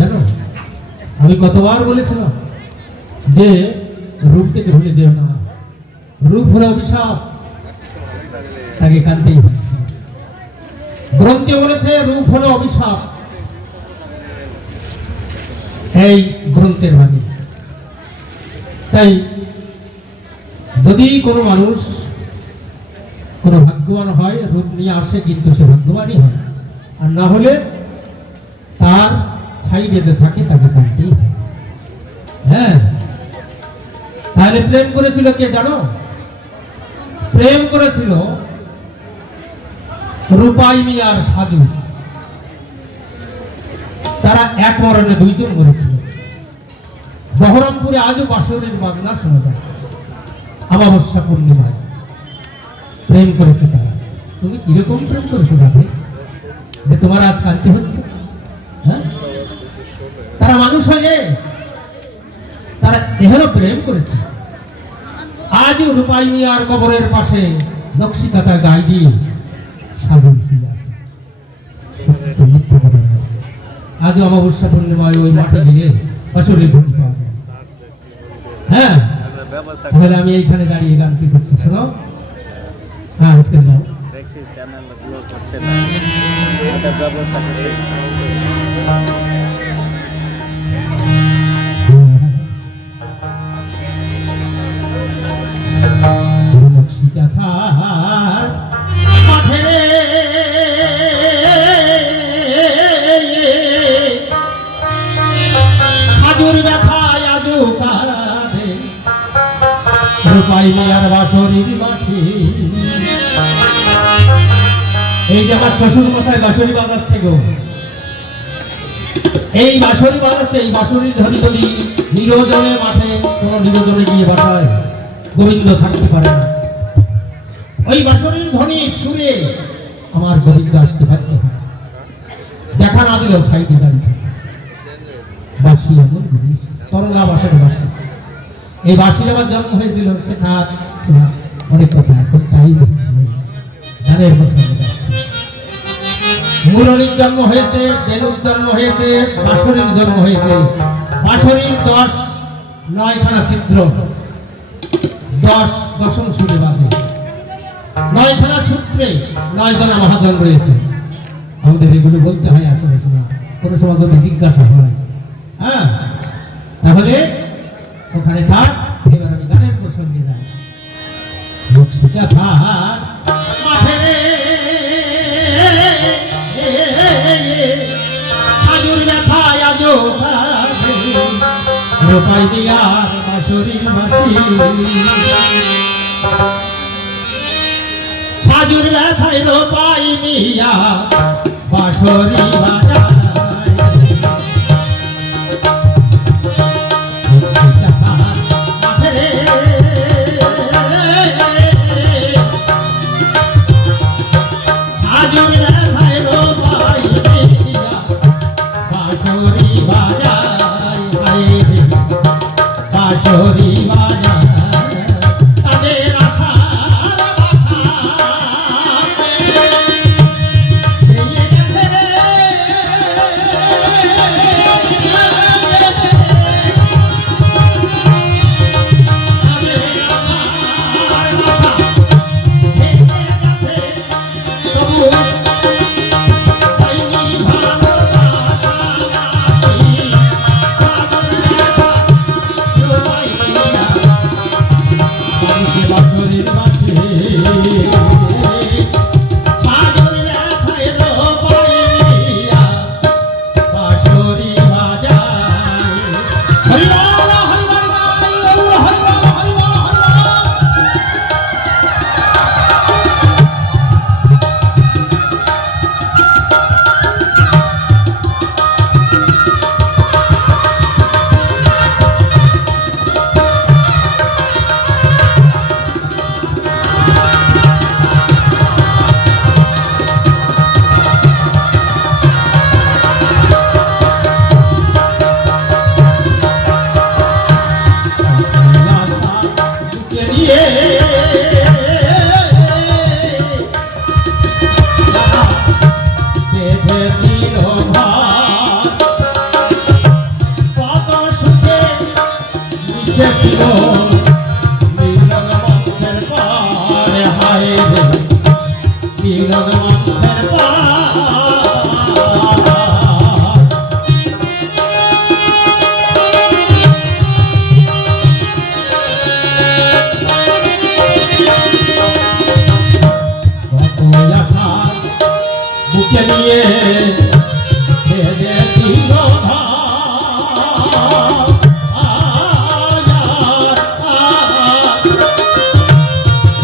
জানো, আমি কতবার বলেছিলাম যে রূপ থেকে ভুলে দেও না, রূপ হলো অভিশাপ, তাকে কানতেই হবে। গ্রন্থে বলেছে রূপ হলো অভিশাপ, এই গ্রন্থের বাণী। তাই যদি কোনো মানুষ কোনো ভাগ্যবান হয়, রূপ নিয়ে আসে, কিন্তু সে ভাগ্যবানই হয়, আর না হলে তার সাইডে যে থাকে তাকে কানতেই হবে। হ্যাঁ, তাহলে প্রেম করেছিল কে জানো? প্রেম করেছিল রূপাইনি আর সাজু। তারা এক মরণে দুইজন মরেছিল। বহরমপুরে আজও বাঁশরীর বাজনা শোনা যায়, অমাবস্যা পূর্ণিমায় প্রেম করেছে তারা। তুমি কিরকম প্রেম করেছো তাকে যে তোমার আজ কান্তি হচ্ছে? হ্যাঁ, তারা মানুষ হয়ে তারা এহেন প্রেম করেছে। আজও রূপাই মিয়ার কবরের পাশে নকশি কাটা গায়ে দিয়ে সাধু শুয়ে আছে। আজও অমাবস্যা পূর্ণিমায় ওই মাঠে গিয়ে বাঁশরীর ধ্বনি পাওয়া যায়। হ্যাঁ, তাহলে আমি এইখানে দাঁড়িয়ে গান কি করছি শোনো। হ্যাঁ, আজকে যাও দেখছি চ্যানেল গুলো করছে না, এটা ব্যবস্থা করছে। এই যে আমার শ্বশুর মশাই বাঁশরি বাজাচ্ছে গো, এই বাঁশরি বাজাচ্ছে। এই বাঁশরির ধ্বনি যদি নিরজনে মাঠে কোন নিরজনে গিয়ে বাসায় গোবিন্দ থাকতে পারে না, ওই বাঁশরির ধ্বনির সুরে আমার গোবিন্দ আসতে থাকতে হয়। দেখা না দিলেও সাইডে দাঁড়িয়ে বাঁশি এমন জিনিস, করোনা বাসের বাঁশি। এই বাঁশির আমার জন্ম হয়েছিল সেটা অনেক কথা, এখন তাই বলছি গানের কথা। মুরলীর জন্ম হয়েছে, বেলুর জন্ম হয়েছে, বাঁশরির জন্ম হয়েছে। বাঁশরির 9খানা চিত্র, 10ম সুরে বাজে। 9খানা সূত্রে 9 জনা মহাজন রয়েছে। আমাদের এগুলো বলতে হয় আসলে, শোনা কোনো সময় যদি জিজ্ঞাসা হয়। হ্যাঁ, তাহলে ওখানে থাক। এবার আমি গানের প্রসঙ্গে যাই। সাজুর ব্যথায় আজো রূপাই দিয়ার বাঁশরীর বাঁশি, সাজুর ব্যথায় রূপাই দিয়া বাঁশরী বাজায়। ছিল মিলন মঞ্চের পারে হায় রে মিলন মঞ্চের পার কত আশা বুকে নিয়ে বেঁধে ছিল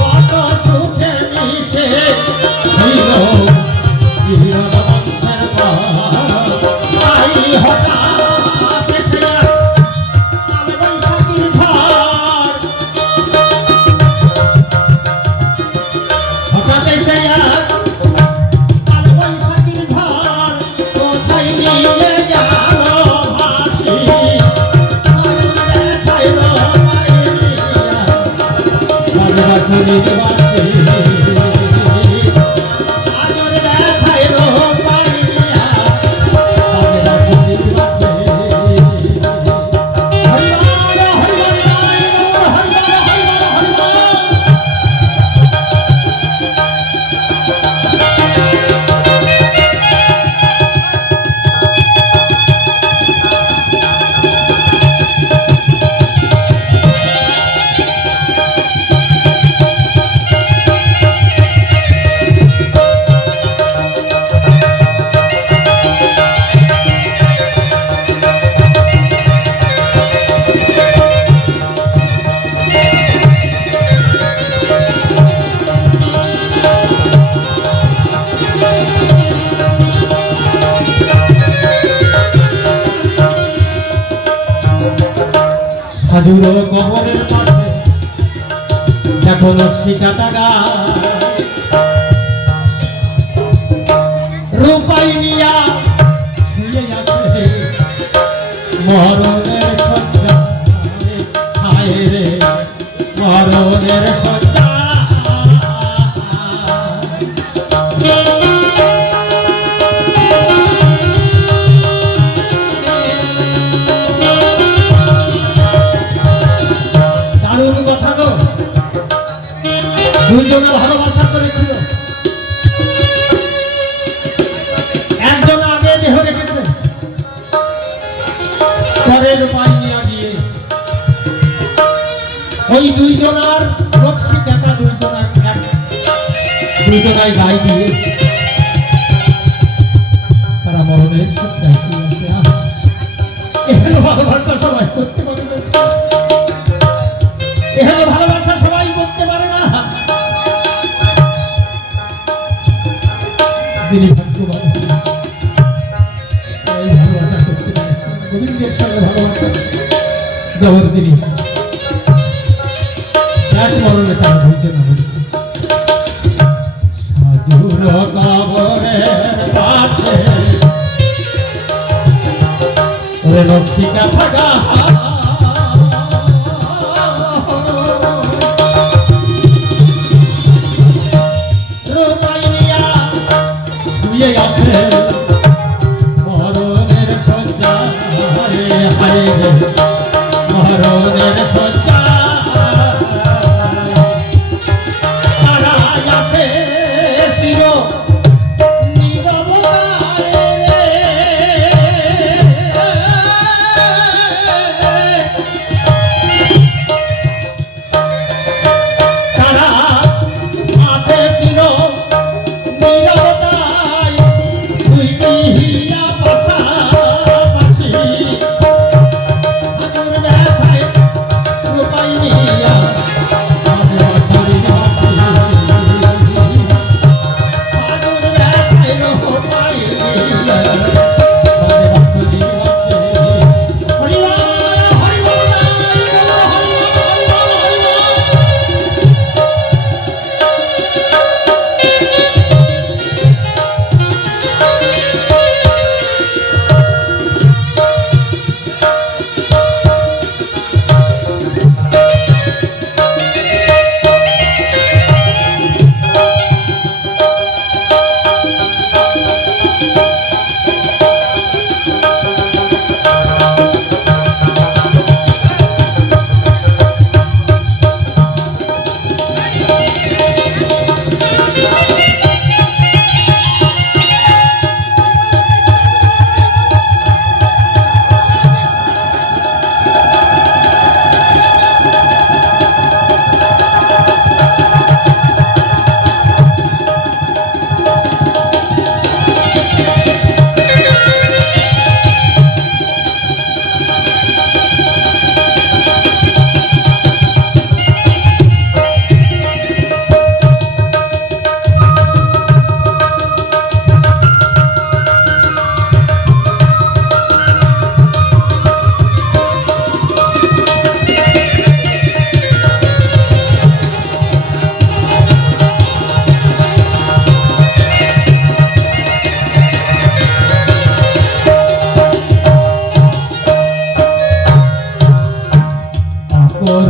কত সুখে মিশে ছিল মিলন মঞ্চের পার তাই হঠাৎ এসে কাল বৈশাখীর ঝড় হঠাৎ এসে কাল বৈশাখীর ঝড় কোথায় নিয়ে গেল ভাসি খাইল বাসুরি বাসে আদর দেখাইল পাইয়া বাসুরি বাসে হরিবল হরিবল হরিবল হরিবল সাধুর কবরের পাশে দেখো নকশি কাটা গাছ রূপাই নিয়া শুয়ে আছে মরণের শয্যা হায় রে মরণের শয্যা দারুণ কথা তো দুইজনে ভালোবাসা করেছিল একজন আগে দেহ রেখেছে পরের পাই নিয়ে গিয়ে ওই দুইজনার রক্ষী দেখা দুইজনায় গায়ে দিয়ে তারা মরণের সত্যায় শুয়ে আছে এখানে ভালোবাসা সবাই করতে পারে না এখানে ভালোবাসা সবাই করতে পারে না তিনি ভাগ্যবান এই ভালোবাসা করতে পারে গোবিন্দের সঙ্গে ভালোবাসা জবর তিনি এক মরণে তারা ভুলতে না সাজুর কবরের পাশে ওরে নকশিকা থাকা আছে মরণের শয্যা হায় রে মরণের শয্যা তারা আছে চির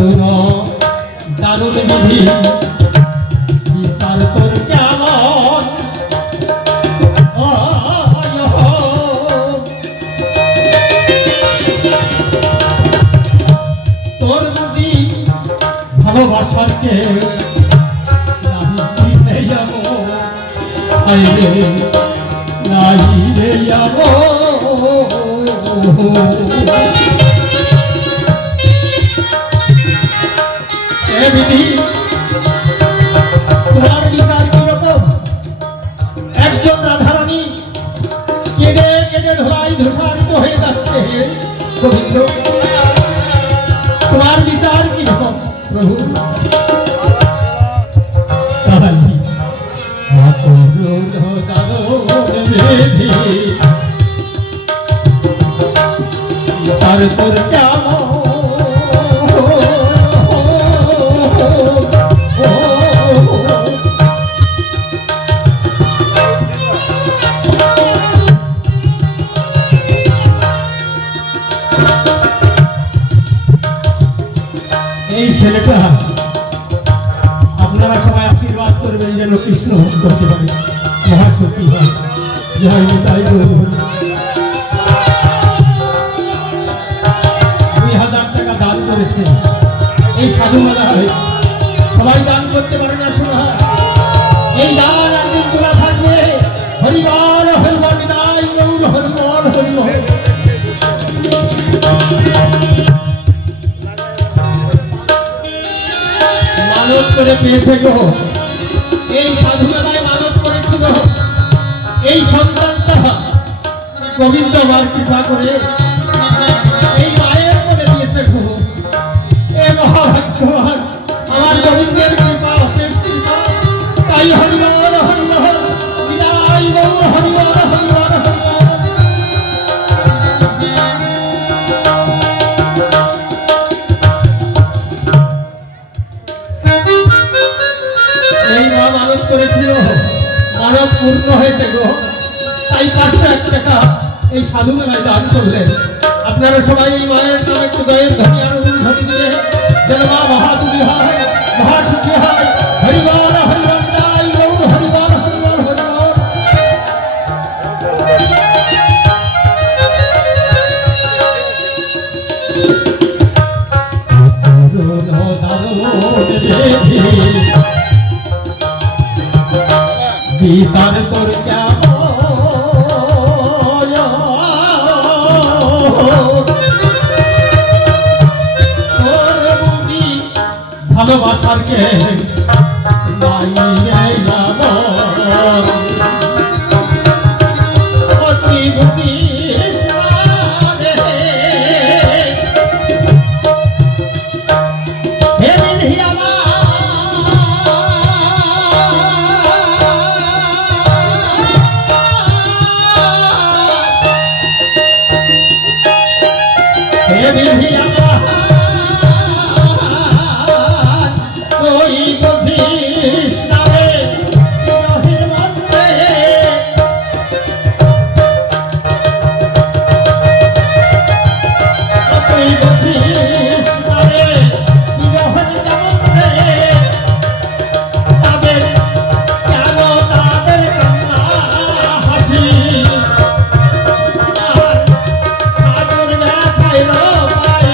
করুণ দারুণ বিধি বিচার তোর কেমন তোর বুঝি ভালোবাসার কে নাহি যাব নাহি রে যাব এ বিধি তোমার বিচার কিরকম? একজন রাধারানী কেঁদে কেঁদে ধোলাই ধূসারিত হয়ে যাচ্ছে গোবিন্দ, তোমার বিচার কিরকম প্রভু? বিচার তোর কেমন এই ছেলেটা আপনারা সবাই আশীর্বাদ করবেন যেন কৃষ্ণ ভোগ করতে পারে, মহাশক্তি হয়। জয় নিতাই গৌর। 2000 টাকা দান করেছেন এই সাধু মেলায়, সবাই দান করতে পারে না শোনা। এই দান একদিন তোলা থাকবে। হরিবল হরিবল নিতাই গৌর, হরিবল হরিবল। মানত করে পেয়েছে গো, এই সাধু মেলায় মানত করেছিল এই সন্তানটা গোবিন্দ মার কৃপা করে এই মায়ের করে দিয়েছে গো। এ মহাভাগ্যবান আমার গোবিন্দের কৃপা, অশেষ কৃপা। তাই হরিবল হরিবল বিদায় গৌর, হরিবল হরিবল হরিবল। এই মা মানত করেছিল, মানত পূর্ণ হয়েছে গো। তাই 501 টাকা এই সাধু মেলায় দান করলেন। আপনারা সবাই এই মায়ের নামে একটু দয়ের ধ্বনি আর অনুধ্বনি দিয়ে যেন মা মহাতুলি হয়, মহাসুখী হয়। হরিবল হরিবল বিদায় গৌর, হরিবল হরিবল হরিবল। বিচার তোর কেমন তোর বুঝি ভালোবাসার কে নাই রে যাব অতি বুদ্ধি হে বিধি আমার বিধি আমার ওই বুদ্ধিস নামে রহির মধ্যে ওই বুদ্ধিস নামে রহির মধ্যে তাদের কেন তাদের কান্না হাসি সাগর ব্যথায় পায়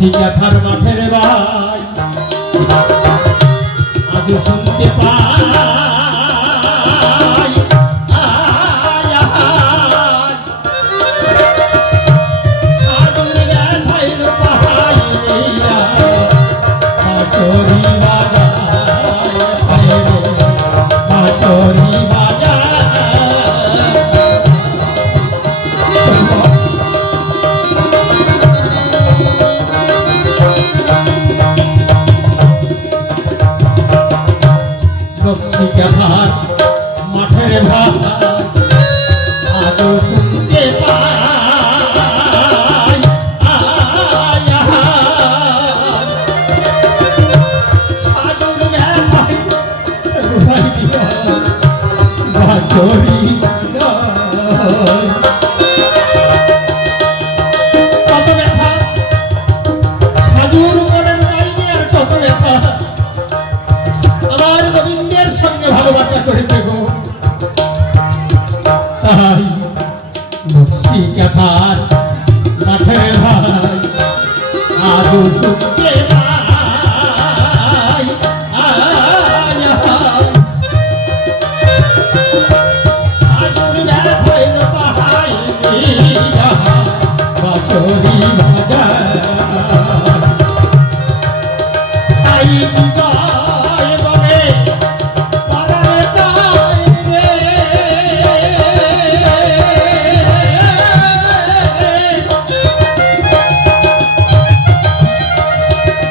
নকশি কাঁথার মাঠের ভাই আজ শুনতে পাই আয় আয় আগুন ব্যথাইল পাহাইয়া বাঁশরি বাজায় হায় রে বাঁশরি বাজায় নকশি কাঁথার মাঠের ভাই আজও শুনতে পাই আয় আয় সাধুর ব্যথায় রুহাই দিয়া বাঁশরি বাজায়। কত ব্যথা সাধুর মনের মাইনে আর কত ব্যথা আমার গোবিন্দের সঙ্গে ভালোবাসা করেছে গো তাই নকশি কাঁথার মাঠের ভাই আজও শুনতে পাই আয় আয় আগুন ব্যথাইল পাহাইয়া বাঁশরি বাজায় তাই বিজয় বলে পরাণে যায় রে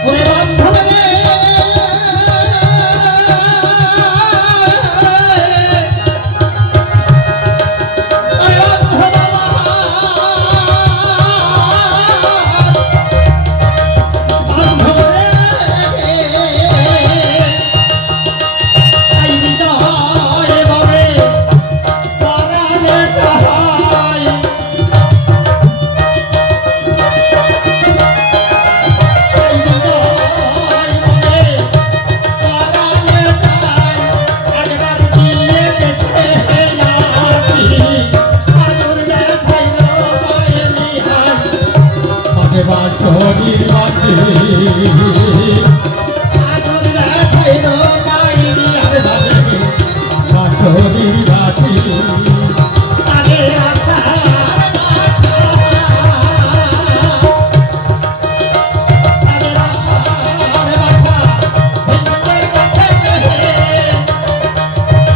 ওরে বান্ধব রে ওরে বান্ধব বান্ধব রে তাই বিজয় বলে পরাণে যায় তাই বিজয় বলে পরাণে যায় একবার গিয়ে দেখে আসি আগুন ব্যথাইল পায়নি হায় মনে বাঁশরির বাজে আগুন ব্যথাইল পায়নি আর বাজে বাঁশরির বাজে আগে আশার বাসা আগে আশার বাসা ভেঙে গেছে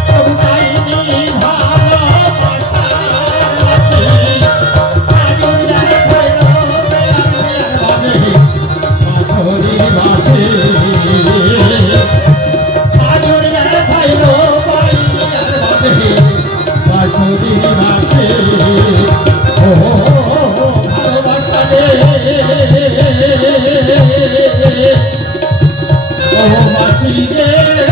তবু পাইনি ভালোবাসার বাসি আগুন ব্যথাইল বাজে বাঁশরির বাজে আগুন ব্যথাইল পায়নি আর বাজে বাঁশরির বাজে ও ভালোবাসা রে ও বাসি রে